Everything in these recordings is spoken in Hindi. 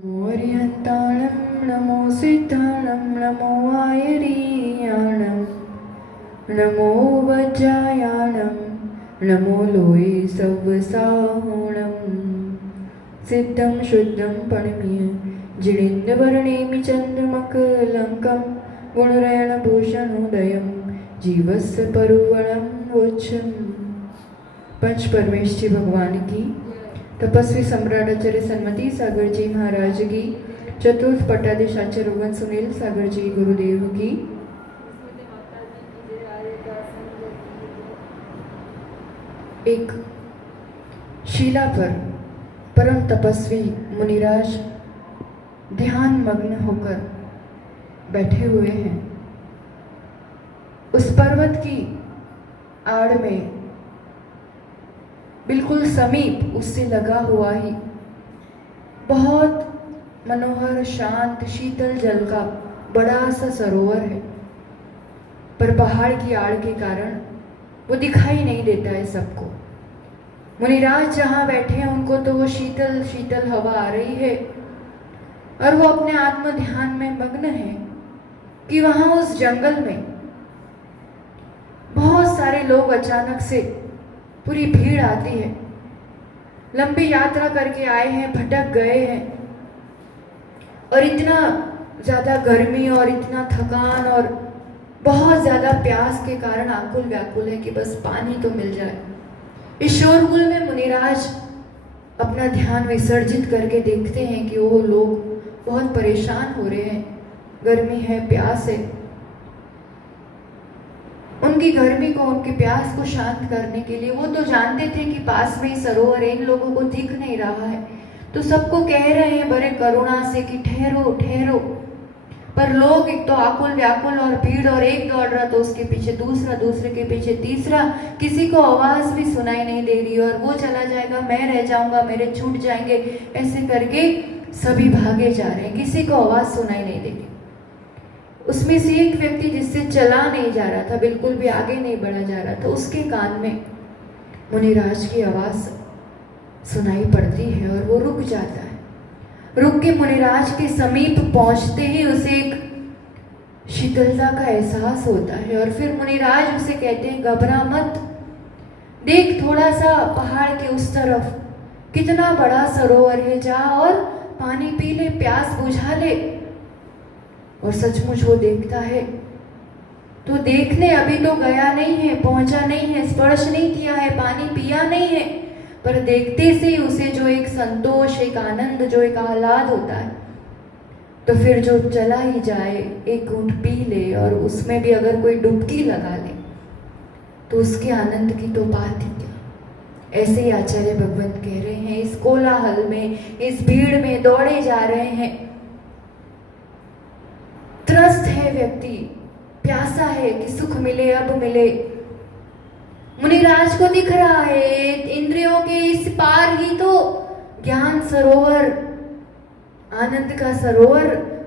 ओरियन्तालं नमो सिद्धालं नमो वायरीयाणं नमो वज्रायाणं नमो लोये सव्वसाहुणं सिद्धं शुद्धं पणमीय जिणेन्द्रवर्णेमि चन्द्रमकलङ्कं गुणरयणभूषणोदयं जीवस्य परुवणं वोच्छम्। पंच परमेश जी भगवान की, तपस्वी सम्राट आचार्य सन्मति सागर जी महाराज की, चतुर्थ पट्टाधीश आचार्य रोगन सुनील सागर जी गुरुदेव की। एक शिला पर परम तपस्वी मुनिराज ध्यान मग्न होकर बैठे हुए हैं। उस पर्वत की आड़ में बिल्कुल समीप उससे लगा हुआ ही बहुत मनोहर शांत शीतल जल का बड़ा सा सरोवर है, पर पहाड़ की आड़ के कारण वो दिखाई नहीं देता है सबको। मुनिराज जहाँ बैठे हैं उनको तो वो शीतल शीतल हवा आ रही है और वो अपने आत्म ध्यान में मग्न है कि वहाँ उस जंगल में बहुत सारे लोग अचानक से पूरी भीड़ आती है। लंबी यात्रा करके आए हैं, भटक गए हैं और इतना ज़्यादा गर्मी और इतना थकान और बहुत ज़्यादा प्यास के कारण आकुल व्याकुल है कि बस पानी तो मिल जाए। इस शोरगुल में मुनिराज अपना ध्यान विसर्जित करके देखते हैं कि वो लोग बहुत परेशान हो रहे हैं, गर्मी है, प्यास है। उनकी गर्मी को, उनकी प्यास को शांत करने के लिए वो तो जानते थे कि पास में ही सरोवर है, इन लोगों को दिख नहीं रहा है, तो सबको कह रहे हैं बड़े करुणा से कि ठहरो ठहरो। पर लोग एक तो आकुल व्याकुल और भीड़, और एक दौड़ रहा तो उसके पीछे दूसरा, दूसरे के पीछे तीसरा, किसी को आवाज भी सुनाई नहीं दे रही और वो चला जाएगा, मैं रह जाऊंगा, मेरे छूट जाएंगे, ऐसे करके सभी भागे जा रहे हैं, किसी को आवाज सुनाई नहीं दे रही। उसमें से एक व्यक्ति जिससे चला नहीं जा रहा था, बिल्कुल भी आगे नहीं बढ़ा जा रहा था, उसके कान में मुनिराज की आवाज सुनाई पड़ती है और वो रुक जाता है। रुक के मुनिराज के समीप पहुंचते ही उसे एक शीतलता का एहसास होता है और फिर मुनिराज उसे कहते हैं, घबरा मत, देख थोड़ा सा पहाड़ के उस तरफ कितना बड़ा सरोवर है, जा और पानी पी ले, प्यास बुझा ले। और सचमुच वो देखता है तो देखने अभी तो गया नहीं है, पहुंचा नहीं है, स्पर्श नहीं किया है, पानी पिया नहीं है, पर देखते से ही उसे जो एक संतोष, एक आनंद, जो एक आह्लाद होता है, तो फिर जो चला ही जाए, एक घूंट पी ले और उसमें भी अगर कोई डुबकी लगा ले तो उसके आनंद की तो बात ही क्या। ऐसे ही आचार्य भगवंत कह रहे हैं, इस कोलाहल में, इस भीड़ में दौड़े जा रहे हैं, त्रस्त है व्यक्ति, प्यासा है कि सुख मिले, अब मिले। मुनिराज को दिख रहा है इंद्रियों के इस पार ही तो ज्ञान सरोवर, आनंद का सरोवर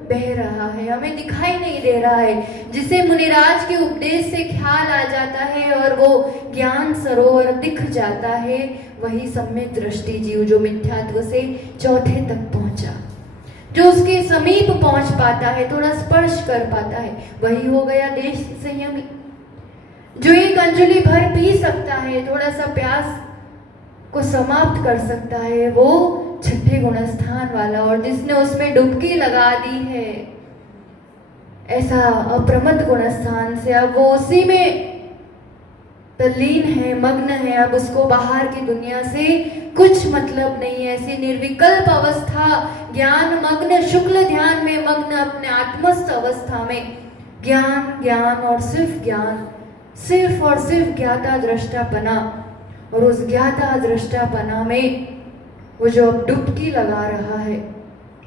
बह रहा है, हमें दिखाई नहीं दे रहा है। जिसे मुनिराज के उपदेश से ख्याल आ जाता है और वो ज्ञान सरोवर दिख जाता है, वही सम्यक दृष्टि जीव जो मिथ्यात्व से चौथे तक पहुंचा, जो उसके समीप पहुंच पाता है, थोड़ा स्पर्श कर पाता है, वही हो गया देश संयमी। जो एक अंजलि भर पी सकता है, थोड़ा सा प्यास को समाप्त कर सकता है, वो छठे गुणस्थान वाला, और जिसने उसमें डुबकी लगा दी है ऐसा अप्रमद गुणस्थान से, अब वो उसी में तल्लीन है, मग्न है, अब उसको बाहर की दुनिया से कुछ मतलब नहीं है। ऐसी निर्विकल्प अवस्था, ज्ञान मग्न, शुक्ल ध्यान में मग्न, अपने आत्मस्थ अवस्था में ज्ञान ज्ञान और सिर्फ ज्ञान, सिर्फ और सिर्फ ज्ञाता दृष्टापना, और उस ज्ञाता दृष्टापना में वो जो अब डुबकी लगा रहा है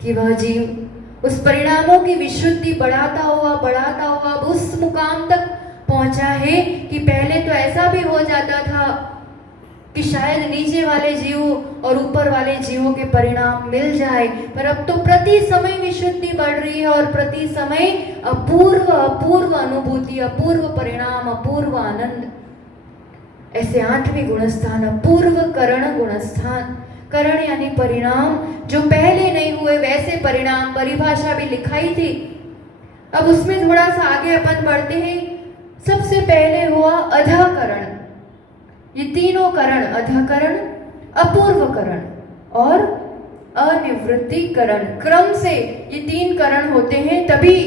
कि वह जीव उस परिणामों की विशुद्धि बढ़ाता हुआ अब उस मुकाम तक पहुंचा है कि पहले तो ऐसा भी हो जाता था कि शायद नीचे वाले जीव और ऊपर वाले जीवों के परिणाम मिल जाए, पर अब तो प्रति समय विशुद्धि बढ़ रही है और प्रति समय अपूर्व अपूर्व अनुभूति, अपूर्व परिणाम, अपूर्व आनंद। ऐसे 8वें गुणस्थान अपूर्व करण गुणस्थान, करण यानी परिणाम, जो पहले नहीं हुए वैसे परिणाम, परिभाषा भी लिखाई थी। अब उसमें थोड़ा सा आगे अपन बढ़ते हैं। सबसे पहले हुआ अधकरण। ये तीनों करण, अधकरण, अपूर्वकरण और अनिवृत्तिकरण, क्रम से ये तीन करण होते हैं तभी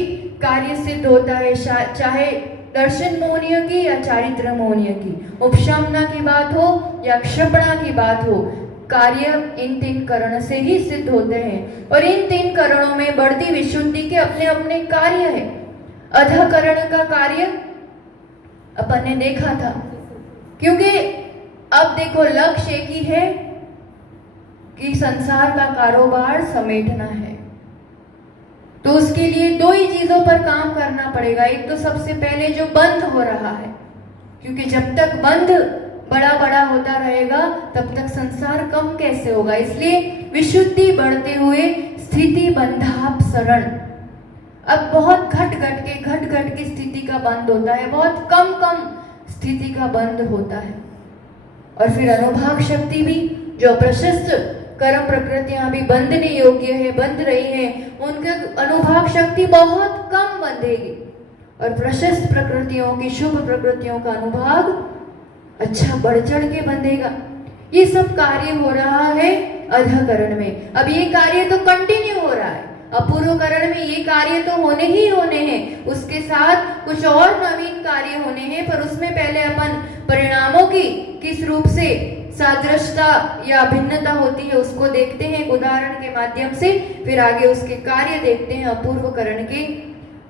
कार्य सिद्ध होता है। चाहे दर्शन मोहनीय की या चारित्र मोहनीय की, उपशमना की बात हो या क्षपणा की बात हो, कार्य इन तीन करण से ही सिद्ध होते हैं। और इन तीन करणों में बढ़ती विशुद्धि के अपने अपने कार्य है। अधकरण का कार्य अपन ने देखा था, क्योंकि अब देखो लक्ष्य एक ही है कि संसार का कारोबार समेटना है, तो उसके लिए दो ही चीजों पर काम करना पड़ेगा। एक तो सबसे पहले जो बंद हो रहा है, क्योंकि जब तक बंद बड़ा बड़ा होता रहेगा तब तक संसार कम कैसे होगा। इसलिए विशुद्धि बढ़ते हुए स्थिति बंधापसरण। अब बहुत घट घट के स्थिति का बंद होता है, बहुत कम स्थिति का बंद होता है। और फिर अनुभाग शक्ति भी, जो प्रशस्त कर्म प्रकृतियां भी बंधने योग्य है, बंध रही हैं, उनका अनुभाग शक्ति बहुत कम बंधेगी और प्रशस्त प्रकृतियों की, शुभ प्रकृतियों का अनुभाग अच्छा बढ़ चढ़ के बंधेगा। ये सब कार्य हो रहा है अधकरण में। अब ये कार्य तो कंटिन्यू हो रहा है, अपूर्वकरण में ये कार्य तो होने ही होने हैं, उसके साथ कुछ और नवीन कार्य होने हैं, पर उसमें पहले अपन परिणामों की किस रूप से सादृश्यता या भिन्नता होती है उसको देखते हैं उदाहरण के माध्यम से, फिर आगे उसके कार्य देखते हैं अपूर्वकरण के।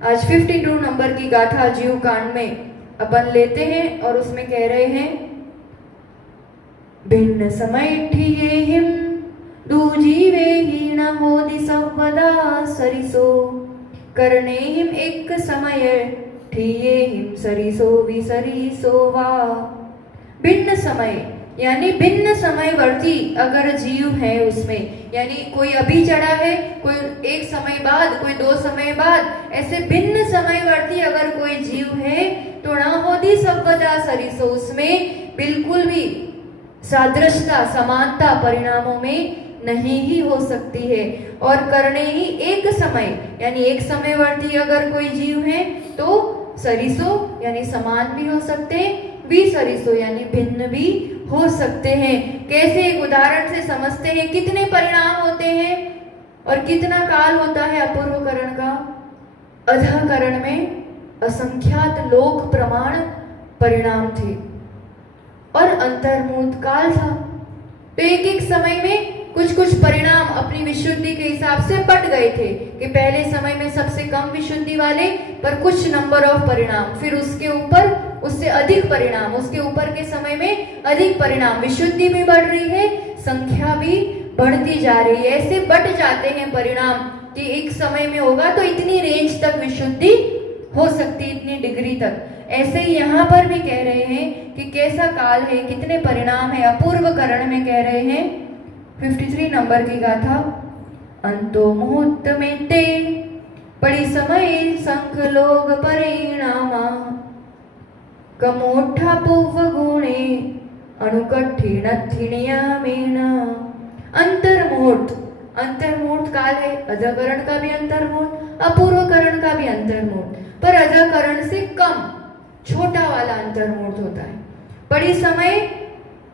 आज 52 नंबर की गाथा जीव कांड में अपन लेते हैं और उसमें कह रहे हैं, भिन्न समय ठिये हिम दूजीवे ही न होदि सर्वदा सरिसो, करने हिम एक समय ठिये हिम सरिसो विसरिसो वा। भिन्न समय यानी भिन्न समयवर्ती अगर जीव है उसमें, यानी कोई अभी चढ़ा है, कोई एक समय बाद, कोई 2 समय बाद, ऐसे भिन्न समयवर्ती अगर कोई जीव है तो ना होती सर्वदा सरिसो, उसमें बिल्कुल भी सादृश्यता, समानता परिणामों में नहीं ही हो सकती है। और करने ही एक समय यानी एक समयवर्ती अगर कोई जीव है तो सरिसो यानी समान भी हो सकते हैं, विसरिसो यानी भिन्न भी हो सकते हैं। कैसे, एक उदाहरण से समझते हैं। कितने परिणाम होते हैं और कितना काल होता है अपूर्वकरण का? अधकरण में असंख्यात लोक प्रमाण परिणाम थे और अंतर्मुक्त काल था। तो एक एक समय में कुछ कुछ परिणाम अपनी विशुद्धि के हिसाब से बट गए थे कि पहले समय में सबसे कम विशुद्धि वाले पर कुछ नंबर ऑफ परिणाम, फिर उसके ऊपर उससे अधिक परिणाम, उसके ऊपर के समय में अधिक परिणाम, विशुद्धि भी बढ़ रही है, संख्या भी बढ़ती जा रही है। ऐसे बट जाते हैं परिणाम कि एक समय में होगा तो इतनी रेंज तक विशुद्धि हो सकती, इतनी डिग्री तक। ऐसे ही यहाँ पर भी कह रहे हैं कि कैसा काल है, कितने परिणाम है। अपूर्वकरण में कह रहे हैं 53 नंबर की गाथा, अंतो मुहूर्त में ते पड़ी समय संख लोग परिणामा, कमोठा पूर्व गुणे अनुकठिन नियमेन। अंतर्मुहूर्त, अंतर्मुहूर्त काल है, अधकरण का भी अंतर्मुहूर्त, अपूर्वकरण का भी अंतर्मुहूर्त, पर अधकरण से कम छोटा वाला अंतर्मुहूर्त होता है। बड़ी समय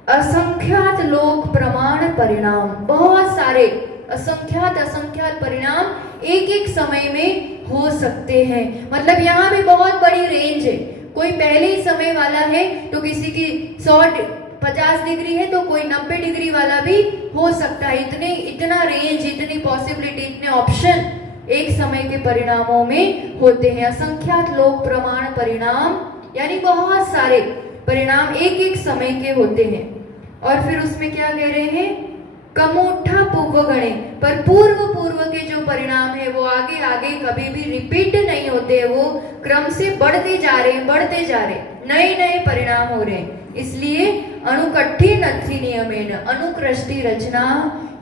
असंख्यात लोक प्रमाण परिणाम, बहुत सारे असंख्यात परिणाम एक एक समय में हो सकते हैं। मतलब यहाँ भी बहुत बड़ी रेंज है। कोई पहले ही समय वाला है तो किसी की 150 डिग्री है तो कोई 90 डिग्री वाला भी हो सकता है। इतना रेंज, इतनी पॉसिबिलिटी, इतने ऑप्शन एक समय के परिणामों में होते हैं। असंख्यात लोक प्रमाण परिणाम यानी बहुत सारे परिणाम एक एक समय के होते हैं। और फिर उसमें क्या कह रहे हैं, कमोठा पूर्व गणे, पर पूर्व के जो परिणाम है वो आगे आगे कभी भी रिपीट नहीं होते, वो क्रम से बढ़ते जा रहे, नए परिणाम हो रहे हैं। इसलिए अनुकठिन नियमेन, अनुकृष्टि रचना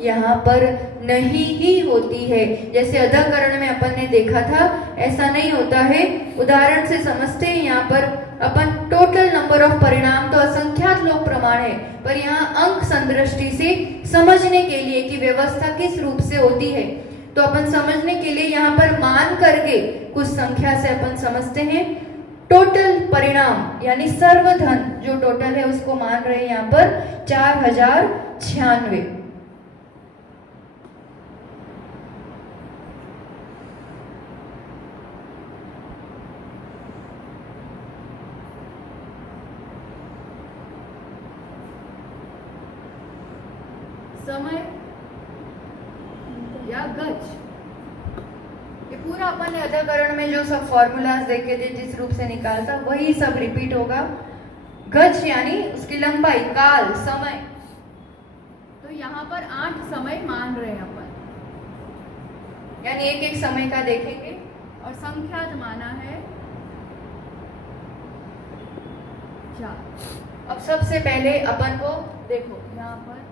यहाँ पर नहीं ही होती है। जैसे अधकरण में अपन ने देखा था, ऐसा नहीं होता है। उदाहरण से समझते हैं। यहाँ पर अपन टोटल नंबर ऑफ परिणाम तो असंख्यात श्लोक प्रमाण है, पर यहाँ अंक संदृष्टि से समझने के लिए कि व्यवस्था किस रूप से होती है, तो अपन समझने के लिए यहाँ पर मान करके कुछ संख्या से अपन समझते हैं। टोटल परिणाम यानी सर्वधन जो टोटल है उसको मान रहे हैं यहाँ पर 4096। समय या गज, ये पूरा अपन ने अधाकरण में जो सब फॉर्मूलाज देखे थे जिस रूप से निकालता वही सब रिपीट होगा। गज यानी उसकी लंबाई, काल, समय। तो यहाँ पर 8 समय मान रहे हैं अपन, यानी एक एक समय का देखेंगे और संख्या माना है 4। अब सबसे पहले अपन को देखो यहाँ पर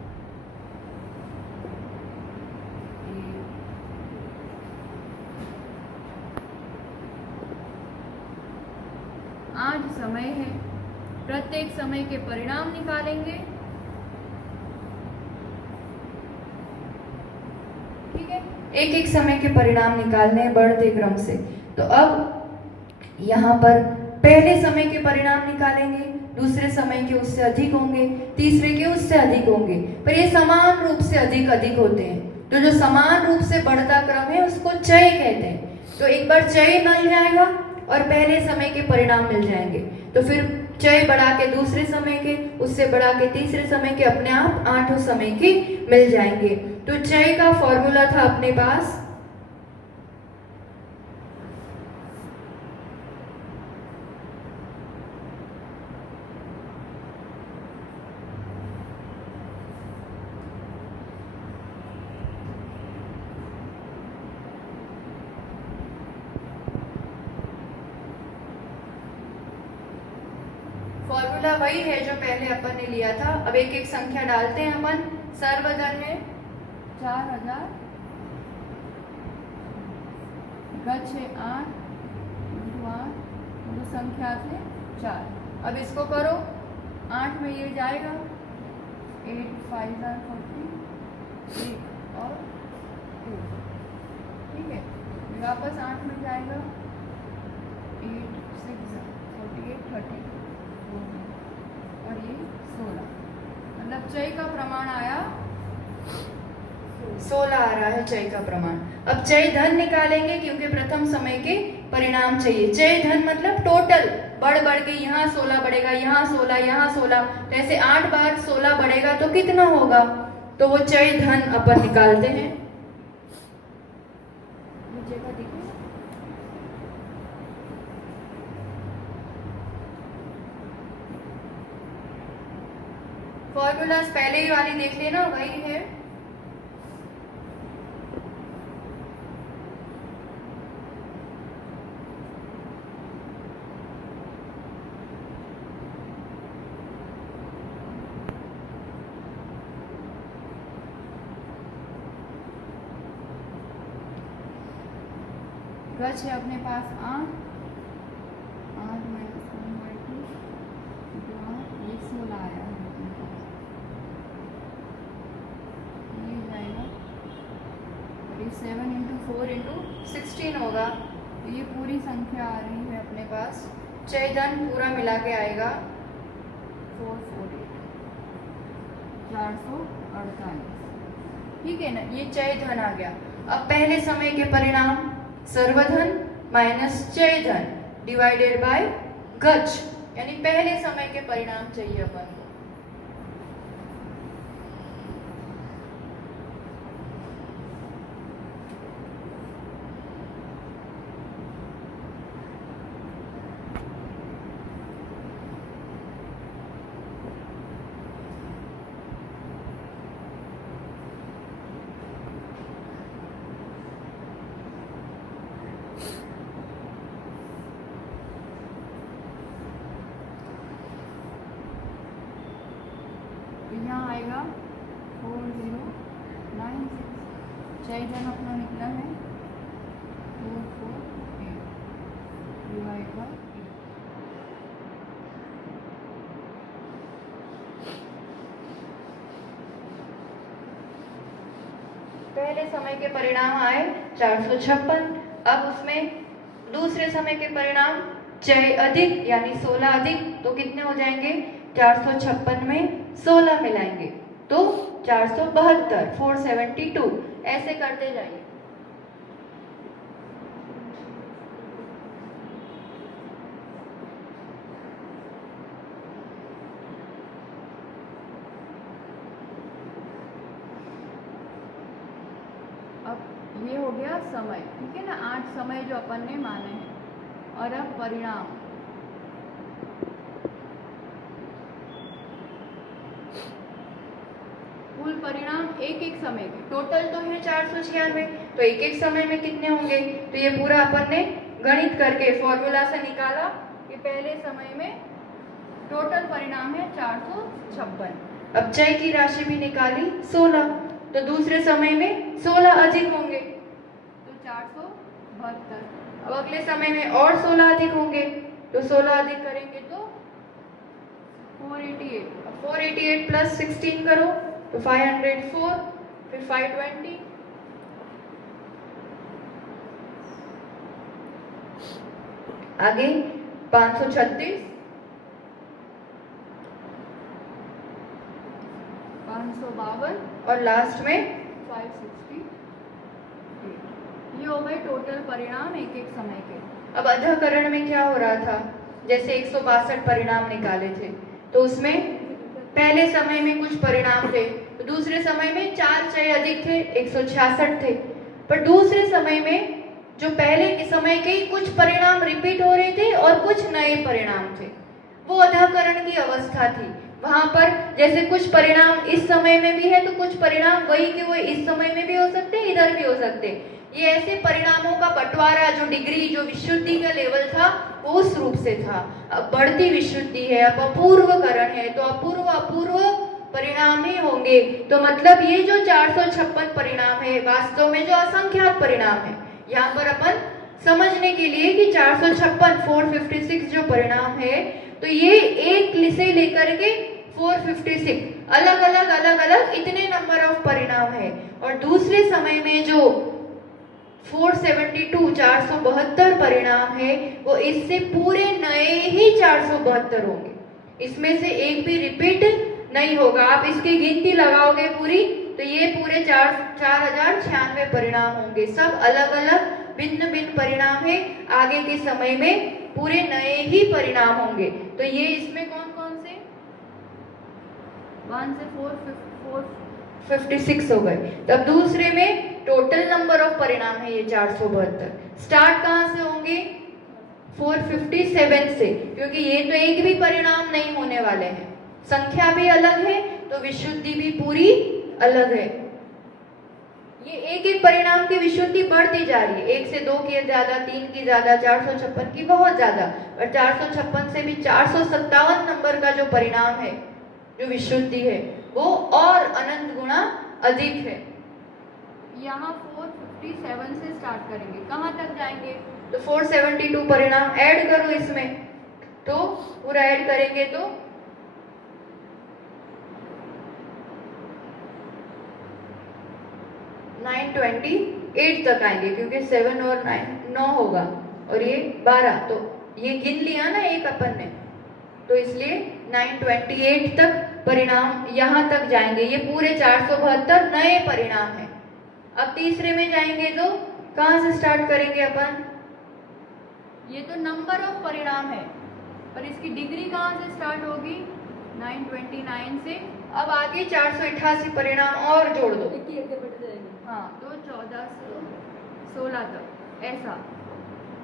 8 समय है, प्रत्येक समय के परिणाम निकालेंगे। ठीक है, एक एक समय के परिणाम निकालने हैं बढ़ते क्रम से। तो अब यहाँ पर पहले समय के परिणाम निकालेंगे, दूसरे समय के उससे अधिक होंगे, तीसरे के उससे अधिक होंगे, पर ये समान रूप से अधिक अधिक होते हैं। तो जो समान रूप से बढ़ता क्रम है उसको चय कहते हैं। तो एक बार चय मिल जाएगा और पहले समय के परिणाम मिल जाएंगे, तो फिर चय बढ़ा के दूसरे समय के, उससे बढ़ा के तीसरे समय के, अपने आप 8 समय के मिल जाएंगे। तो चय का फॉर्मूला था अपने पास फॉर्मूला वही है जो पहले अपन ने लिया था। अब एक एक संख्या डालते हैं अपन। सर्वधन है 4000, गज है 8 तो संख्या थे 4। अब इसको करो, 8 में ये जाएगा 8 5 40, 1 और 2। ठीक है, वापस 8 में जाएगा 8 6 48 30 और ये 16। मतलब चय का प्रमाण आया 16 आ रहा है चय का प्रमाण। अब चय धन निकालेंगे क्योंकि प्रथम समय के परिणाम चाहिए। चय धन मतलब टोटल बढ़ बढ़ के यहाँ 16 बढ़ेगा, यहाँ 16, यहाँ 16, तो ऐसे 8 बार 16 बढ़ेगा तो कितना होगा, तो वो चय धन अपन निकालते हैं। फॉर्मूलाज पहले ही वाली देख लेना, वही है। गज है अपने पास 8 -1/2, ये 16 आया है अपने पास। ये जाएगा और ये 7 × 4 × 16 होगा। तो ये पूरी संख्या आ रही है अपने पास। चय धन पूरा मिला के आएगा 448, 448। ठीक है ना, ये चय धन आ गया। अब पहले समय के परिणाम सर्वधन माइनस चय धन डिवाइडेड बाय गज, यानी पहले समय के परिणाम चाहिए अपन को। यहाँ आएगा 4096। चय धन अपना निकला है 448 डिवाइड बाय 8। पहले समय के परिणाम आए 456, अब उसमें दूसरे समय के परिणाम 6 अधिक यानी 16 अधिक, तो कितने हो जाएंगे? 456 में 16 मिलाएंगे तो 472, 472, ऐसे करते जाइए। अब ये हो गया समय, ठीक है ना, 8 समय जो अपन ने माने हैं। और अब परिणाम, कुल परिणाम एक एक समय के, टोटल तो है 496, तो एक एक समय में कितने होंगे? तो ये पूरा अपन ने गणित करके फॉर्मूला से निकाला कि पहले समय में टोटल परिणाम है 456। अब चय की राशि भी निकाली 16, तो दूसरे समय में 16 अधिक होंगे तो 472। अब अगले समय में और 16 अधिक होंगे, तो 16 अधिक करेंगे तो 488। अब 488 प्लस 16 करो तो 504, फिर 520, आगे 536, 552 और लास्ट में 560। ये हो गए टोटल परिणाम एक एक समय के। अब अधःकरण में क्या हो रहा था? जैसे 162 परिणाम निकाले थे, तो उसमें पहले समय में कुछ परिणाम थे, तो दूसरे समय में 4 6 अधिक थे, 166 थे। पर दूसरे समय में जो पहले के समय के कुछ परिणाम रिपीट हो रहे थे और कुछ नए परिणाम थे, वो अधःकरण की अवस्था थी। वहां पर जैसे कुछ परिणाम इस समय में भी है, तो कुछ परिणाम वही के वो इस समय में भी हो सकते हैं, इधर भी हो सकते हैं। ये ऐसे परिणामों का बंटवारा, जो डिग्री, जो विशुद्धि का लेवल था, वो उस रूप से था। अब बढ़ती विशुद्धि है, अब अपूर्वकरण है, तो अपूर्व अपूर्व परिणाम ही होंगे। तो मतलब ये जो 456 परिणाम है, वास्तव में जो असंख्यात परिणाम है, यहाँ पर अपन समझने के लिए कि 456 456 जो परिणाम है, तो ये एक से लेकर के 456 अलग अलग इतने नंबर ऑफ परिणाम है। और दूसरे समय में जो 472 472 परिणाम है, वो इससे पूरे नए ही 472 होंगे। इसमें से एक भी रिपीट नहीं होगा। आप इसकी गिनती लगाओगे पूरी, तो ये पूरे 4096 परिणाम होंगे। सब अलग अलग भिन्न भिन्न परिणाम है। आगे के समय में पूरे नए ही परिणाम होंगे। तो ये इसमें कौन कौन से? 1 से 4 56 हो गए। तब दूसरे में टोटल नंबर ऑफ परिणाम है ये 472। स्टार्ट कहां से होंगे? 457 से, क्योंकि ये तो एक भी परिणाम नहीं होने वाले हैं। संख्या भी अलग है तो विशुद्धि भी पूरी अलग है। ये एक एक परिणाम की विशुद्धि बढ़ती जा रही है, 1 से 2 की ज्यादा, 3 की ज्यादा, 456 की बहुत ज्यादा। और 456 से भी 457 नंबर का जो परिणाम है, जो विशुद्धि है, वो और अनंत गुना अधिक है। यहाँ 457 से स्टार्ट करेंगे, कहाँ तक जाएंगे? तो 472 परिणाम ऐड करो इसमें, तो पूरा ऐड करेंगे तो 928 तक आएंगे, क्योंकि 7 और 9 होगा और ये 12, तो ये गिन लिया ना एक अपन ने, तो इसलिए 928 तक परिणाम यहाँ तक जाएंगे। ये पूरे 472 नए परिणाम है। अब तीसरे में जाएंगे तो कहाँ से स्टार्ट करेंगे अपन? ये तो नंबर ऑफ परिणाम है, पर इसकी डिग्री कहाँ से स्टार्ट होगी? 929 से। अब आगे 488 परिणाम और जोड़ दो। हाँ, तो 1416 तक, ऐसा।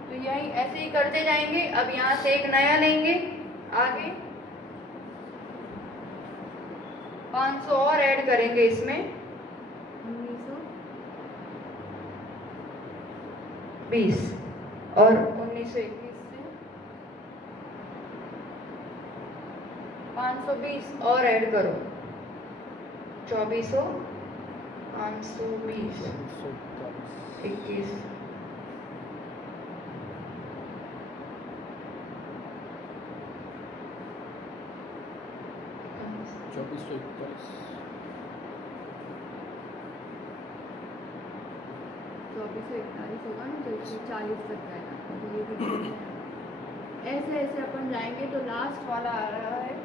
तो यही ऐसे ही करते जाएंगे। अब यहाँ से एक नया लेंगे, आगे 500 और ऐड करेंगे इसमें, 1920 और 1921 से 520 और ऐड करो, 2400, 520, 21, 2441 होगा ना, तो इसमें 40 तक जाएगा, तो ये भी ऐसे ऐसे अपन जाएंगे तो लास्ट वाला आ रहा है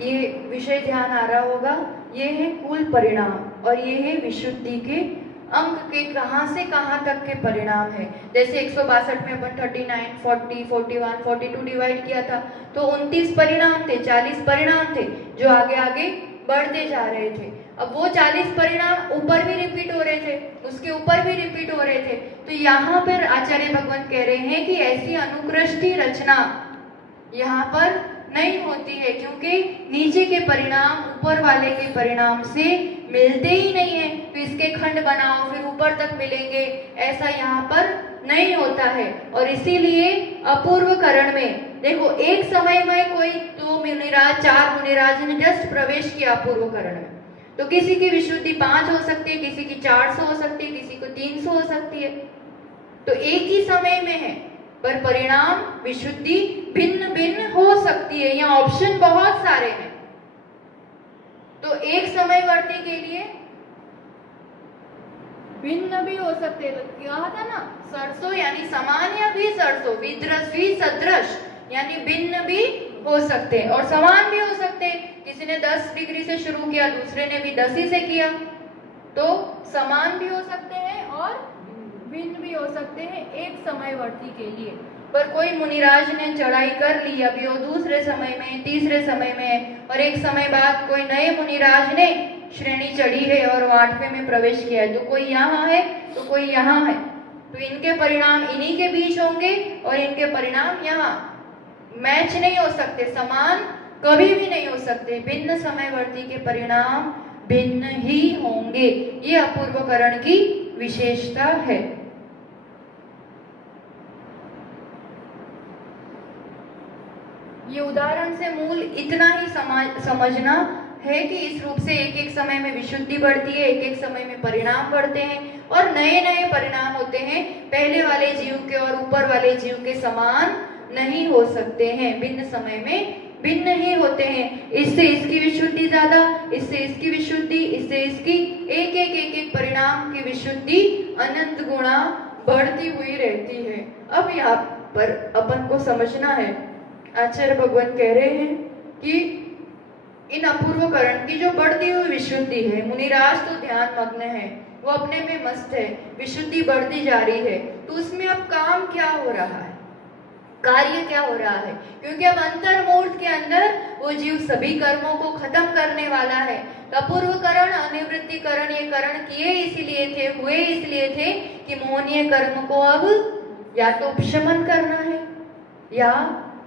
ये विषय ध्यान आ रहा होगा। ये है कुल परिणाम और ये है विशुद्धि के अंक के कहां से कहां तक के परिणाम है। जैसे 162 में अपन 39, 40, 41, 42 डिवाइड किया था, तो 29 परिणाम थे, 40 परिणाम थे जो आगे आगे बढ़ते जा रहे थे। अब वो 40 परिणाम ऊपर भी रिपीट हो रहे थे, उसके ऊपर भी रिपीट हो रहे थे। तो यहाँ पर आचार्य भगवंत कह रहे हैं कि ऐसी अनुकृष्टि रचना यहाँ पर नहीं होती है, क्योंकि नीचे के परिणाम ऊपर वाले के परिणाम से मिलते ही नहीं है। तो इसके खंड बनाओ फिर ऊपर तक मिलेंगे, ऐसा यहाँ पर नहीं होता है। और इसीलिए अपूर्व करण में देखो, एक समय में कोई 2 मुनिराज 4 मुनिराज ने जस्ट प्रवेश किया अपूर्व करण में, तो किसी की विशुद्धि 5 हो सकती है, किसी की 400 हो सकती है, किसी को 300 हो सकती है। तो एक ही समय में है, पर परिणाम विशुद्धि भिन्न भिन्न हो सकती है। यहाँ ऑप्शन बहुत सारे हैं। तो एक समयवर्ती के लिए भिन्न भी हो सकते हैं। तो कहा था ना, सरसों यानी समान या भी सरसों, विद्रस्वी सदृश यानी भिन्न भी हो सकते हैं और समान भी हो सकते हैं। किसी ने 10 डिग्री से शुरू किया, दूसरे ने भी 10 ही से किया, तो समान भी हो सकते हैं और भिन्न भी हो सकते हैं एक समयवर्ती के लिए। पर कोई मुनिराज ने चढ़ाई कर ली, अभी वो दूसरे समय में, तीसरे समय में है, और एक समय बाद कोई नए मुनिराज ने श्रेणी चढ़ी है और 8वें में प्रवेश किया है, तो कोई यहाँ है तो कोई यहाँ है, तो इनके परिणाम इन्हीं के बीच होंगे और इनके परिणाम यहाँ मैच नहीं हो सकते, समान कभी भी नहीं हो सकते। भिन्न समयवर्ती के परिणाम भिन्न ही होंगे, ये अपूर्वकरण की विशेषता है। ये उदाहरण से मूल इतना ही समझना है कि इस रूप से एक एक समय में विशुद्धि बढ़ती है, एक एक समय में परिणाम बढ़ते हैं और नए नए परिणाम होते हैं। पहले वाले जीव के और ऊपर वाले जीव के समान नहीं हो सकते हैं, भिन्न समय में भिन्न ही होते हैं। इससे इसकी विशुद्धि ज्यादा, इससे इसकी विशुद्धि, इससे इसकी, एक एक परिणाम की विशुद्धि अनंत गुणा बढ़ती हुई रहती है। अब यहाँ पर अपन को समझना है, आचार्य भगवान कह रहे हैं कि इन अपूर्वकरण की जो बढ़ती हुई विशुद्धि है, मुनिराज तो ध्यान मग्न है, वो अपने में मस्त है, विशुद्धि बढ़ती जा रही है, तो उसमें अब काम क्या हो रहा है, कार्य क्या हो रहा है? क्योंकि अब अंतर्मूर्त के अंदर वो जीव सभी कर्मों को खत्म करने वाला है। तो अपूर्वकरण, अनिवृत्तिकरण, ये करण किए इसलिए थे, हुए इसलिए थे कि मोहनीय कर्म को अब या तो उपशमन करना है या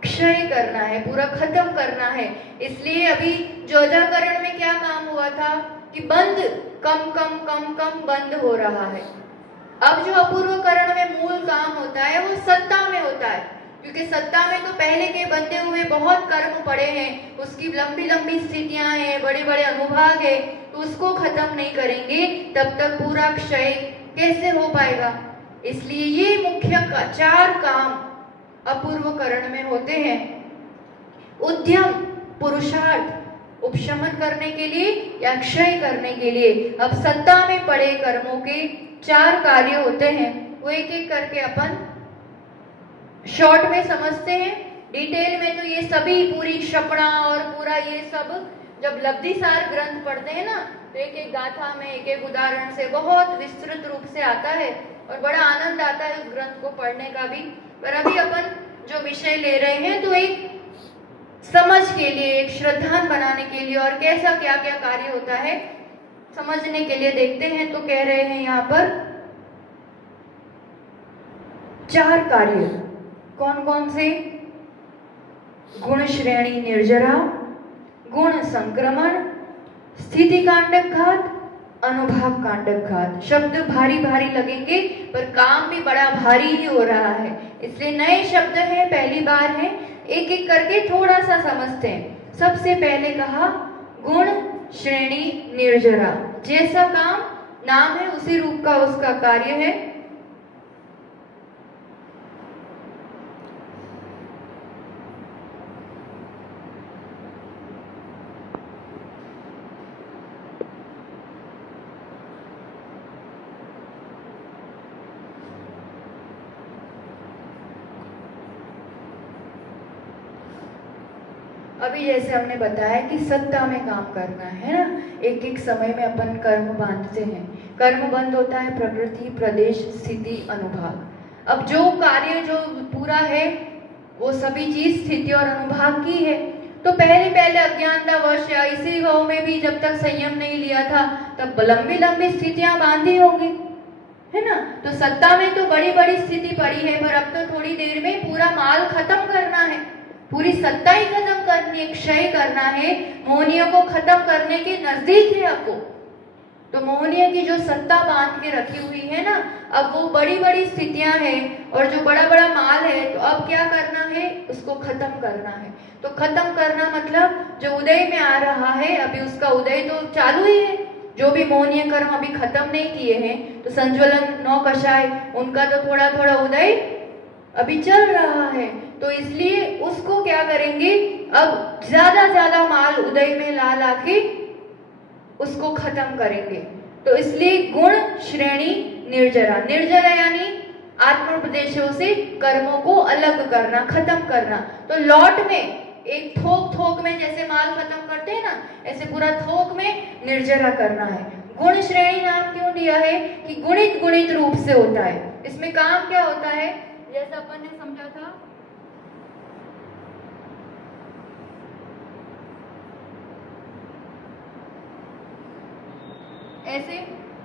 क्षय करना है, पूरा खत्म करना है। इसलिए अभी 14 करण में क्या काम हुआ था कि बंद कम कम कम कम बंद हो रहा है। अब जो अपूर्व करण में मूल काम होता है वो सत्ता में होता है, क्योंकि सत्ता में तो पहले के बंधे हुए बहुत कर्म पड़े हैं, उसकी लंबी लंबी स्थितियां हैं, बड़े बड़े अनुभाग है, तो उसको खत्म नहीं करेंगे तब तक पूरा क्षय कैसे हो पाएगा। इसलिए ये मुख्य 4 काम अपूर्व करण में होते हैं। उद्यम, पुरुषार्थ उपशमन करने के लिए या क्षय करने के लिए। अब सत्ता में पड़े कर्मों के 4 कार्य होते हैं, वो एक एक करके अपन शॉर्ट में समझते हैं। डिटेल में तो ये सभी पूरी क्षपणा और पूरा ये सब जब लब्धिसार ग्रंथ पढ़ते हैं ना, तो एक एक गाथा में एक एक उदाहरण से बहुत विस्तृत रूप से आता है और बड़ा आनंद आता है उस ग्रंथ को पढ़ने का भी। पर अभी अपन जो विषय ले रहे हैं तो एक समझ के लिए, एक श्रद्धान बनाने के लिए और कैसा क्या क्या कार्य होता है समझने के लिए देखते हैं। तो कह रहे हैं यहाँ पर 4 कार्य, कौन कौन से? गुण श्रेणी निर्जरा, गुण संक्रमण, स्थिति कांडक घात, अनुभाग कांडक घात। शब्द भारी भारी लगेंगे पर काम भी बड़ा भारी ही हो रहा है, इसलिए नए शब्द हैं, पहली बार है, एक एक करके थोड़ा सा समझते हैं। सबसे पहले कहा गुण श्रेणी निर्जरा, जैसा काम नाम है उसी रूप का उसका कार्य है। अभी जैसे हमने बताया कि सत्ता में काम करना है ना, एक एक समय में अपन कर्म बांधते हैं। कर्म बंध होता है प्रकृति, प्रदेश, स्थिति, अनुभाग। अब जो कार्य जो पूरा है वो सभी चीज स्थिति और अनुभाग की है। तो पहले पहले अज्ञानतावश या इसी भाव में भी जब तक संयम नहीं लिया था तब लंबी लंबी स्थितियां बांधी होंगी, है ना। तो सत्ता में तो बड़ी बड़ी स्थिति पड़ी है, पर अब तो थोड़ी देर में पूरा माल खत्म करना है, पूरी सत्ता ही खत्म करनी है, क्षय करना है, मोहनिया को खत्म करने के नजदीक है आपको। तो मोहनिया की जो सत्ता बांध के रखी हुई है ना, अब वो बड़ी बड़ी स्थितियां हैं और जो बड़ा बड़ा माल है, तो अब क्या करना है, उसको खत्म करना है। तो खत्म करना मतलब जो उदय में आ रहा है, अभी उसका उदय तो चालू ही है। जो भी मोहनीय कर्म अभी खत्म नहीं किए हैं, तो संज्वलन, नौ कषाय, उनका तो थोड़ा थोड़ा उदय अभी चल रहा है। तो इसलिए उसको क्या करेंगे, अब ज्यादा माल उदय में ला ला के उसको खत्म करेंगे। तो इसलिए गुण श्रेणी निर्जरा, निर्जरा यानी आत्मोपदेशों से कर्मों को अलग करना, खत्म करना। तो लॉट में एक थोक थोक में जैसे माल खत्म करते हैं ना, ऐसे पूरा थोक में निर्जरा करना है। गुण श्रेणी नाम क्यों दिया है कि गुणित गुणित रूप से होता है। इसमें काम क्या होता है, जैसा अपन ने समझा था, ऐसे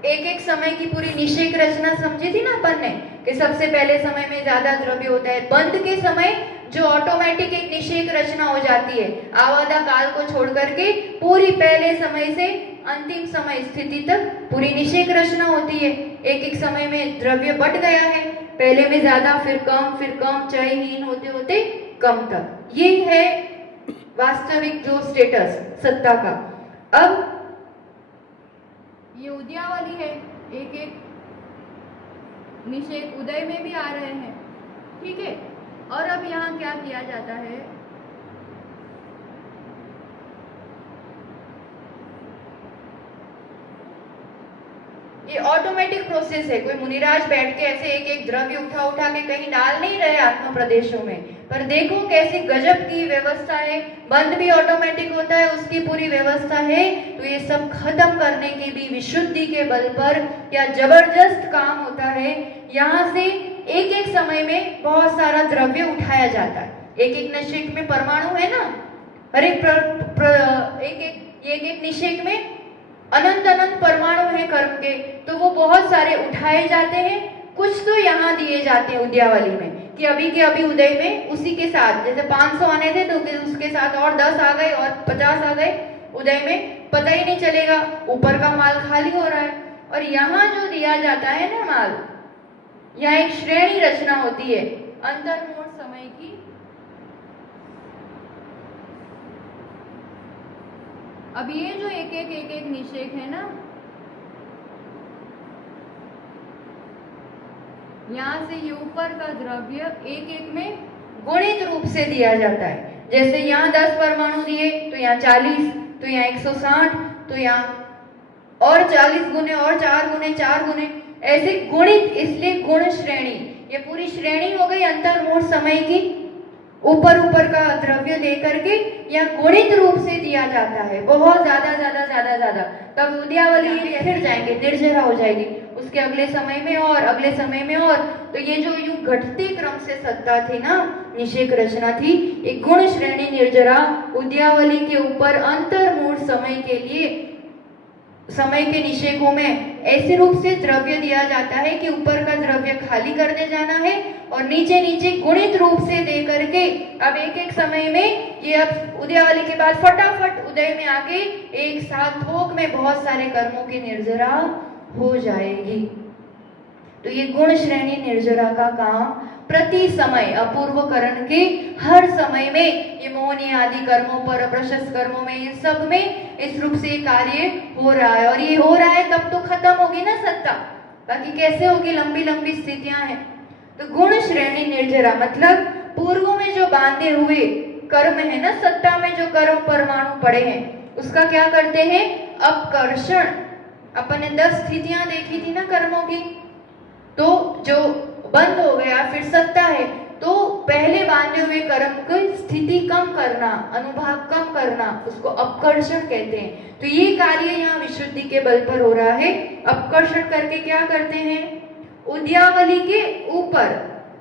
एक एक समय की पूरी निषेक रचना समझी थी ना अपन ने, कि सबसे पहले समय में ज्यादा द्रव्य होता है, बंद के समय जो ऑटोमेटिक एक निषेक रचना हो जाती है, आवादा काल को छोड़ करके पूरी पहले समय से अंतिम समय स्थिति तक पूरी निषेक रचना होती है। एक एक समय में द्रव्य बढ़ गया है, पहले में ज्यादा, फिर कम, चयहीन होते होते कम तक। ये है वास्तविक जो स्टेटस सत्ता का। अब ये उद्यावली है, एक एक निषेक उदय में भी आ रहे हैं, ठीक है। और अब यहाँ क्या किया जाता है, ये ऑटोमेटिक प्रोसेस है। कोई मुनिराज बैठ के ऐसे एक एक द्रव्य उठा के कहीं डाल नहीं रहे आत्म प्रदेशों में, पर देखो कैसी गजब की व्यवस्था है। बंद भी ऑटोमेटिक होता है, उसकी पूरी व्यवस्था है। तो ये सब खत्म करने की भी विशुद्धि के बल पर क्या जबरदस्त काम होता है। यहाँ से एक एक समय में बहुत सारा द्रव्य उठाया जाता है। एक एक निषेक में परमाणु है ना, हर एक एक निषेक में अनंत परमाणु है कर्म के, तो वो बहुत सारे उठाए जाते हैं। कुछ तो यहाँ दिए जाते हैं उद्यावली में, कि अभी के अभी उदय में उसी के साथ, जैसे 500 आने थे तो उसके साथ और 10 आ गए और 50 आ गए उदय में, पता ही नहीं चलेगा, ऊपर का माल खाली हो रहा है। और यहाँ जो दिया जाता है ना माल, यहाँ एक श्रेणी रचना होती है अंतर्मोड़ समय की। अब ये जो एक एक निषेक है ना, यहाँ से ये ऊपर का द्रव्य एक एक में गुणित रूप से दिया जाता है। जैसे यहाँ 10 परमाणु दिए तो यहाँ 40, तो यहाँ 160, तो यहाँ और 40 गुने और 4 गुने 4 गुने, ऐसे गुणित। इसलिए गुण श्रेणी, ये पूरी श्रेणी हो गई अंतर्मोड़ समय की। ऊपर का द्रव्य दे करके या गुणित रूप से दिया जाता है, बहुत ज्यादा। तब उद्यावली फिर जाएंगे, निर्जरा हो जाएगी, उसके अगले समय में और अगले समय में और। तो ये जो यूं घटते क्रम से सत्ता थी ना, निषेक रचना थी, एक गुण श्रेणी निर्जरा उद्यावली के ऊपर अंतर्मूढ़ समय के लिए समय के निषेकों में ऐसे रूप से द्रव्य दिया जाता है कि ऊपर का द्रव्य खाली करने जाना है और नीचे नीचे गुणित रूप से दे करके अब एक एक समय में ये अब उदयावली के बाद फटाफट उदय में आके एक साथ थोक में बहुत सारे कर्मों की निर्जरा हो जाएगी। तो ये गुण श्रेणी निर्जरा का काम प्रति समय अपूर्व करण के हर समय में ये मोहनी आदि कर्मों पर प्रशस्त कर्मों में इन सब में इस रूप से कार्य हो रहा है। और ये हो रहा है तब तो खत्म होगी ना सत्ता, बाकी कैसे होगी, लंबी लंबी स्थितियां हैं। तो गुण श्रेणी निर्जरा मतलब पूर्व में जो बांधे हुए कर्म है ना, सत्ता में जो कर्म परमाणु पड़े हैं उसका क्या करते हैं, अपकर्षण। अपन ने 10 स्थितियां देखी थी ना कर्मों की, तो जो बंद हो गया फिर सत्ता है तो पहले बांधे हुए कर्म की स्थिति कम करना, अनुभाग कम करना, उसको अपकर्षण कहते हैं। तो ये कार्य यहाँ विशुद्धि के बल पर हो रहा है। अपकर्षण करके क्या करते हैं, उद्यावली के ऊपर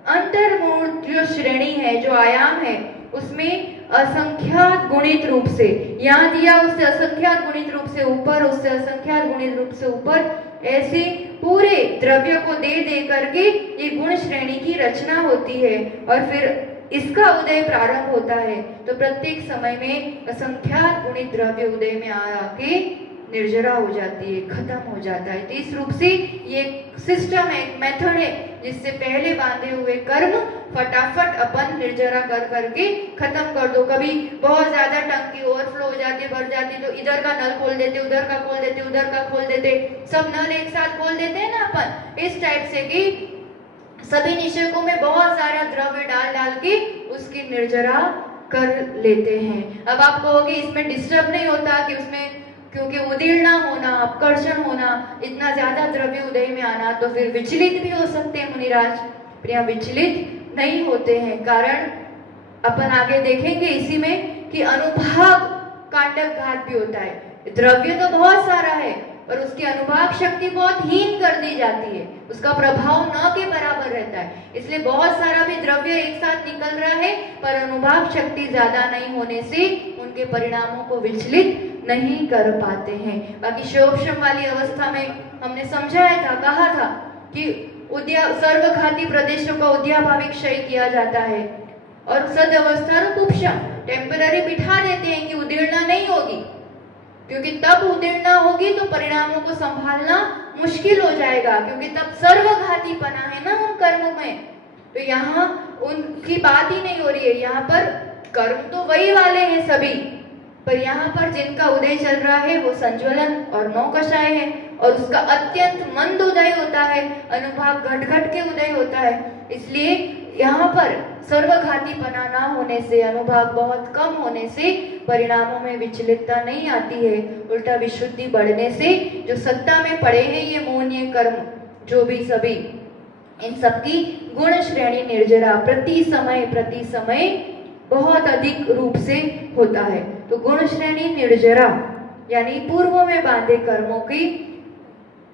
अंतर्मूर्त जो श्रेणी है, जो आयाम है, उसमें असंख्यात गुणित रूप से यहाँ दिया, उससे असंख्यात गुणित रूप से ऊपर, उससे असंख्यात गुणित रूप से ऊपर, ऐसे पूरे द्रव्य को दे दे करके ये गुण श्रेणी की रचना होती है और फिर इसका उदय प्रारंभ होता है। तो प्रत्येक समय में असंख्यात गुणित द्रव्य उदय में आके निर्जरा हो जाती है, खत्म हो जाता है। तो इस रूप से ये सिस्टम है, एक मेथड है जिससे पहले बांधे हुए कर्म फटाफट अपन निर्जरा कर करके खत्म कर दो। कभी बहुत ज्यादा टंकी ओवरफ्लो हो जाती, भर जाती, तो इधर का नल खोल देते, उधर का खोल देते, उधर का खोल देते, सब नल एक साथ खोल देते हैं ना अपन, इस टाइप से कि सभी निषेकों में बहुत सारा द्रव्य डाल डाल के उसकी निर्जरा कर लेते हैं। अब आप कहोगे इसमें डिस्टर्ब नहीं होता कि उसमें, क्योंकि उदीर्णा होना, अपकर्षण होना, इतना ज्यादा द्रव्य उदय में आना, तो फिर विचलित भी हो सकते हैं मुनिराज। प्रिया विचलित नहीं होते हैं, कारण अपन आगे देखेंगे इसी में कि अनुभाग कांडक घात भी होता है। द्रव्य तो बहुत सारा है और उसकी अनुभाग शक्ति बहुत हीन कर दी जाती है, उसका प्रभाव न के बराबर रहता है। इसलिए बहुत सारा भी द्रव्य एक साथ निकल रहा है पर अनुभाग शक्ति ज्यादा नहीं होने से उनके परिणामों को विचलित नहीं कर पाते हैं। बाकी शोभशम वाली अवस्था में हमने समझाया था, कहा था कि सर्वघाती प्रदेशों का उद्याभावी क्षय किया जाता है और सद अवस्था उपशम टेम्पररी बिठा देते हैं कि उदीर्णा नहीं होगी, क्योंकि तब उदीर्णा होगी तो परिणामों को संभालना मुश्किल हो जाएगा, क्योंकि तब सर्वघातीपना है ना उन कर्मों में। तो यहाँ उनकी बात ही नहीं हो रही है, यहाँ पर कर्म तो वही वाले हैं सभी, पर यहाँ पर जिनका उदय चल रहा है वो संज्वलन और नौकषाय है और उसका अत्यंत मंद उदय होता है, अनुभाग घट घट के उदय होता है। इसलिए यहाँ पर सर्वघातीपना ना होने से, अनुभाग बहुत कम होने से परिणामों में विचलितता नहीं आती है, उल्टा विशुद्धि बढ़ने से जो सत्ता में पड़े हैं ये मोहनीय कर्म जो भी सभी, इन सबकी गुण श्रेणी निर्जरा प्रति समय बहुत अधिक रूप से होता है। तो गुण श्रेणी निर्जरा यानी पूर्व में बांधे कर्मों की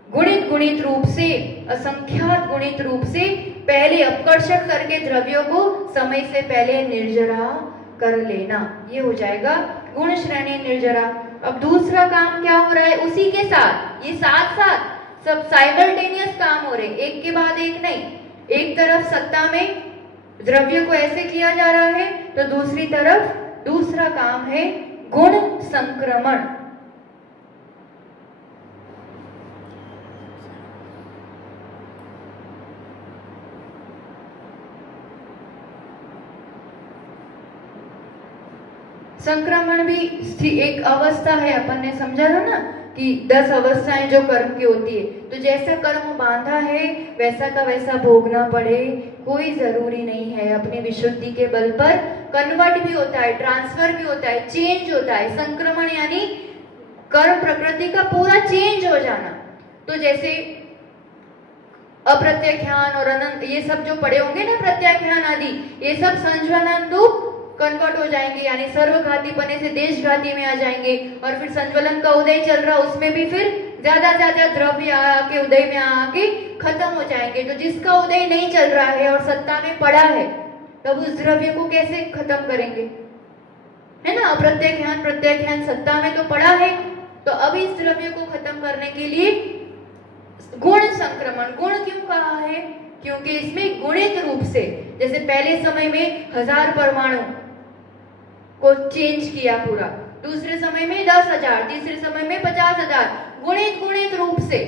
गुणित रूप से, असंख्यात गुणित रूप से पहले अपकर्षण करके द्रव्यों को समय से पहले निर्जरा कर लेना, ये हो जाएगा गुण श्रेणी निर्जरा। अब दूसरा काम क्या हो रहा है, उसी के साथ ये साथ साथ सब साइमल्टेनियस काम हो रहे, एक के बाद एक नहीं। एक तरफ सत्ता में द्रव्य को ऐसे किया जा रहा है तो दूसरी तरफ दूसरा काम है गुण संक्रमण। संक्रमण भी एक अवस्था है, अपन ने समझा था ना कि 10 अवस्थाएं जो कर्म की होती है। तो जैसा कर्म बांधा है वैसा का वैसा भोगना पड़े कोई जरूरी नहीं है। अपनी विशुद्धि के बल पर कन्वर्ट भी होता है, ट्रांसफर भी होता है, चेंज होता है। संक्रमण यानी कर्म प्रकृति का पूरा चेंज हो जाना। तो जैसे अप्रत्याख्यान और अनंत ये सब जो पड़े होंगे ना, प्रत्याख्यान आदि, ये सब संज्वलनानुरूप कन्वर्ट हो जाएंगे, यानी सर्वघाती बने से देशघाती में आ जाएंगे। और फिर संज्वलन का उदय चल रहा, उसमें भी फिर ज्यादा द्रव्य आके उदय में आके खत्म हो जाएंगे। तो जिसका उदय नहीं चल रहा है और सत्ता में पड़ा है, तब उस द्रव्य को कैसे खत्म करेंगे, है ना। अप्रत्याख्यान प्रत्याख्यान सत्ता में तो पड़ा है, तो अब इस द्रव्य को खत्म करने के लिए गुण संक्रमण, गुण क्यों कहा है? क्योंकि इसमें गुणित रूप से, जैसे पहले समय में 1000 परमाणु को चेंज किया पूरा, दूसरे समय में 10,000, तीसरे समय में 50,000, गुणित रूप से,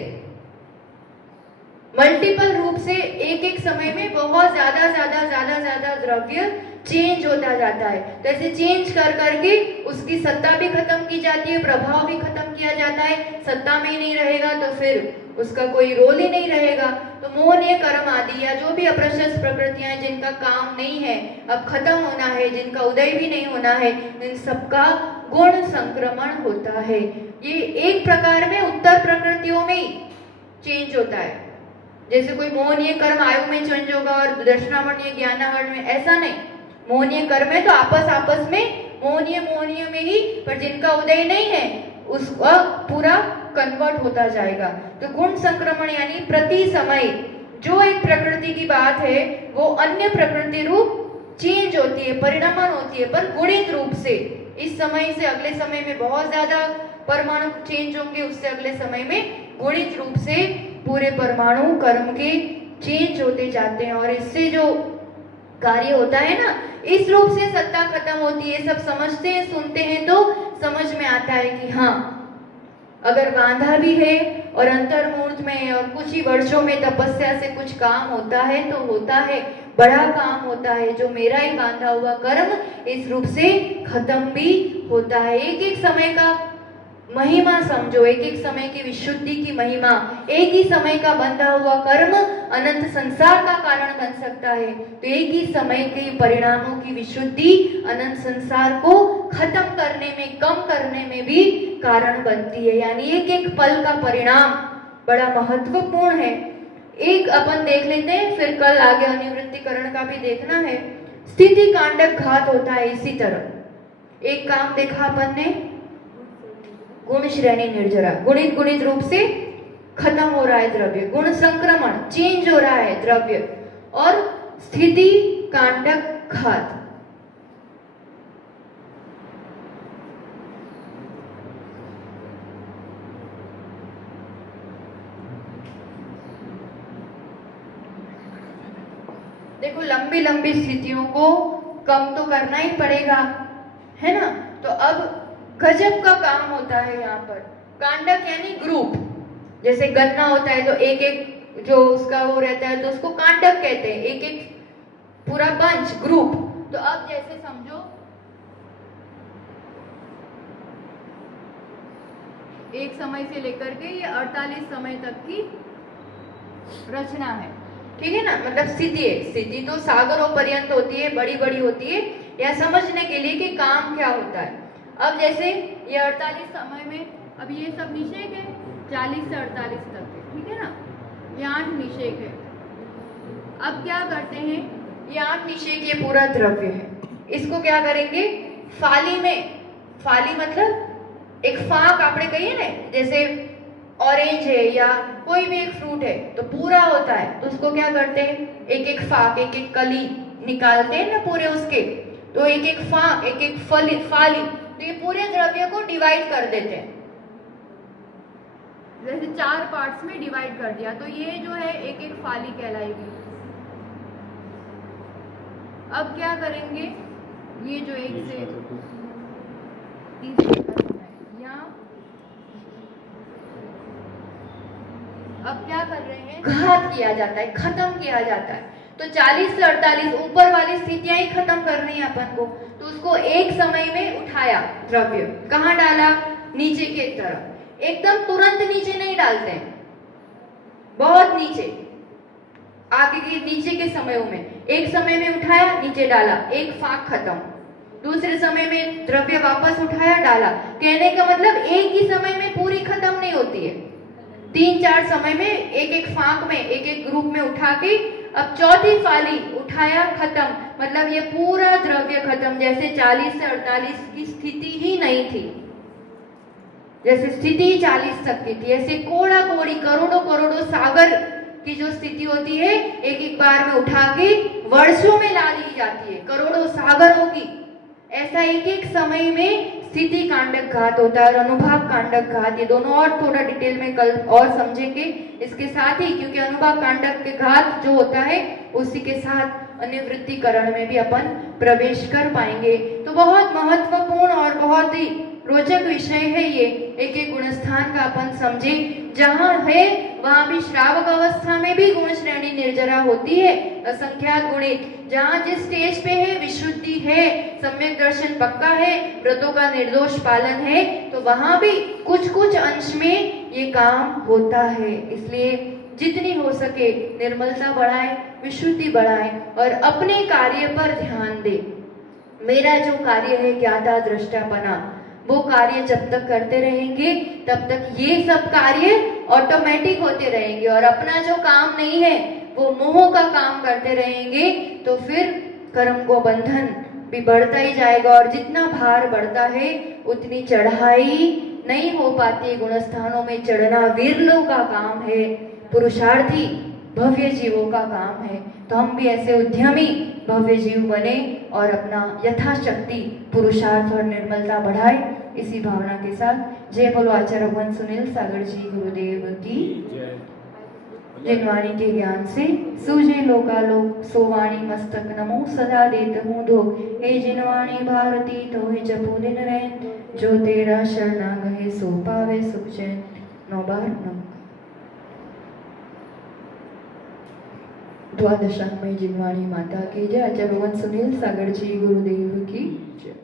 मल्टीपल रूप से एक एक समय में बहुत ज्यादा द्रव्य चेंज होता जाता है। तो ऐसे चेंज कर करके उसकी सत्ता भी खत्म की जाती है, प्रभाव भी खत्म किया जाता है। सत्ता में ही नहीं रहेगा तो फिर उसका कोई रोल ही नहीं रहेगा। तो मोहनीय कर्म आदि या जो भी अप्रशस्त प्रकृतियां हैं जिनका काम नहीं है, अब खत्म होना है, जिनका उदय भी नहीं होना है, इन सबका गुण संक्रमण होता है। ये एक प्रकार में उत्तर प्रकृतियों में ही चेंज होता है। जैसे कोई मोहनीय कर्म आयु में चेंज होगा और दर्शनावरणीय ज्ञानावरण में, ऐसा नहीं। मोहनीय कर्म है तो आपस में मोहनीय में ही, पर जिनका उदय नहीं है उसका पूरा कन्वर्ट होता जाएगा। तो गुण संक्रमण यानी प्रति समय जो एक प्रकृति की बात है वो अन्य प्रकृति रूप चेंज होती है, परिणमन होती है, पर गुणित रूप से। इस समय से अगले समय में बहुत ज्यादा परमाणु चेंज होंगे, उससे अगले समय में गुणित रूप से पूरे परमाणु कर्म के चेंज होते जाते हैं। और इससे जो कार्य होता है ना, इस रूप से सत्ता खत्म होती है। सब समझते हैं, सुनते हैं तो समझ में आता है कि हाँ, अगर बांधा भी है और अंतर्मूर्त में और कुछ ही वर्षों में तपस्या से कुछ काम होता है तो होता है, बड़ा काम होता है। जो मेरा ही बांधा हुआ कर्म इस रूप से खत्म भी होता है। एक एक समय का महिमा समझो, एक एक समय की विशुद्धि की महिमा, एक ही समय का बंधा हुआ कर्म अनंत संसार का कारण बन सकता है। तो एक ही समय के परिणामों की विशुद्धि अनंत संसार को खत्म करने में, कम करने में भी कारण बनती है। यानी एक एक पल का परिणाम बड़ा महत्वपूर्ण है। एक अपन देख लेते हैं, फिर कल आगे अनिवृत्तिकरण का भी देखना है। स्थिति कांडक घात होता है इसी तरह। एक काम देखा अपन ने, गुण श्रेणी निर्जरा, गुणित रूप से खत्म हो रहा है द्रव्य, गुण संक्रमण, चेंज हो रहा है द्रव्य, और स्थिति कांडक घात। देखो लंबी लंबी स्थितियों को कम तो करना ही पड़ेगा, है ना। तो अब गजब का काम होता है यहाँ पर। कांडक यानी ग्रुप, जैसे गन्ना होता है तो एक एक जो उसका वो रहता है तो उसको कांडक कहते हैं, एक एक पूरा बंच, ग्रुप। तो अब जैसे समझो एक समय से लेकर के ये 48 समय तक की रचना है, ठीक है ना। मतलब स्थिति है, स्थिति तो सागरों पर्यंत होती है, बड़ी बड़ी होती है, या समझने के लिए कि काम क्या होता है। अब जैसे ये 48 समय में, अब ये सब निषेक है 40 से 48 तक है, ठीक है ना। ये 8 निषेक है। अब क्या करते हैं, ये 8 निषेक ये पूरा द्रव्य है, इसको क्या करेंगे, फाली में, फाली मतलब एक फाक आपने कही है ना, जैसे ऑरेंज है या कोई भी एक फ्रूट है तो पूरा होता है, तो उसको क्या करते हैं, एक एक फाक, एक एक कली निकालते हैं ना पूरे उसके, तो एक एक फाक, एक एक फाली, तो ये पूरे द्रव्य को डिवाइड कर देते हैं। जैसे 4 पार्ट्स में डिवाइड कर दिया तो ये जो है एक एक फाली कहलाएगी। अब क्या करेंगे, ये जो 1 से 30 यहाँ, अब क्या कर रहे हैं, घात किया जाता है, खत्म किया जाता है। तो 40 से 48 ऊपर वाली स्थितियां ही खत्म करनी है अपन को, तो उसको एक समय में उठाया द्रव्य, कहाँ डाला, नीचे के तरफ। एकदम तुरंत नीचे नहीं डालते हैं, बहुत नीचे, आगे के नीचे के समयों में एक समय में उठाया, नीचे डाला, एक फाक खत्म। दूसरे समय में द्रव्य वापस उठाया, डाला। कहने का मतलब एक ही समय में पूरी खत्म नहीं होती है, 3-4 समय में एक एक फाक में, एक एक ग्रुप में उठा के अब चौथी फाली उठाया, खत्म। मतलब ये पूरा द्रव्य खत्म। जैसे 40 से 48 की स्थिति ही नहीं थी, जैसे स्थिति 40 तक की थी, ऐसे कोड़ा कोड़ी करोड़ों सागर की जो स्थिति होती है एक एक बार में उठा के वर्षों में ला ली जाती है, करोड़ों सागरों की। ऐसा एक एक समय में स्थिति कांडक घात होता है और अनुभाव कांडक घात, ये दोनों और थोड़ा डिटेल में कल और समझेंगे। इसके साथ ही क्योंकि अनुभाव कांडक के घात जो होता है उसी के साथ अनिवृत्तिकरण में भी अपन प्रवेश कर पाएंगे। तो बहुत महत्वपूर्ण और बहुत ही रोचक विषय है ये। एक एक गुणस्थान का अपन समझे, जहाँ है वहां भी श्रावक अवस्था में भी गुण श्रेणी निर्जरा होती है, असंख्यात गुणित। जहाँ जिस स्टेज पे है विशुद्धि है, सम्यक दर्शन पक्का है, व्रतों का निर्दोष पालन है, तो वहां भी कुछ कुछ अंश में ये काम होता है। इसलिए जितनी हो सके निर्मलता बढ़ाए, विशुद्धि बढ़ाए और अपने कार्य पर ध्यान दे। मेरा जो कार्य है ज्ञाता दृष्टापना, वो कार्य जब तक करते रहेंगे तब तक ये सब कार्य ऑटोमेटिक होते रहेंगे, और अपना जो काम नहीं है वो मोह का काम करते रहेंगे, तो फिर कर्म को बंधन भी बढ़ता ही जाएगा, और जितना भार बढ़ता है उतनी चढ़ाई नहीं हो पाती। गुणस्थानों में चढ़ना वीरलों का काम है, पुरुषार्थी भव्य जीवों का काम है। तो हम भी ऐसे उद्यमी भव्य जीव बने और अपना यथाशक्ति पुरुषार्थ और निर्मलता बढ़ाए। इसी भावना के साथ जय बोलो आचार्य भगवान सुनील सागर जी गुरुदेव की। जिनवाणी के ज्ञान से सूझे लोकालोक, सोवाणी मस्तक नमो सदा देत हूँ धो। हे जिनवाणी भारती तो हे जपू दिन रैन, जो तेरा शरणा गहे सो पावे सुख चैन। 9 बार नमः। द्वादशांग में जिनवाणी माता की जय। आचार्य भगवान सुनील सागर जी गुरुदेव की जय।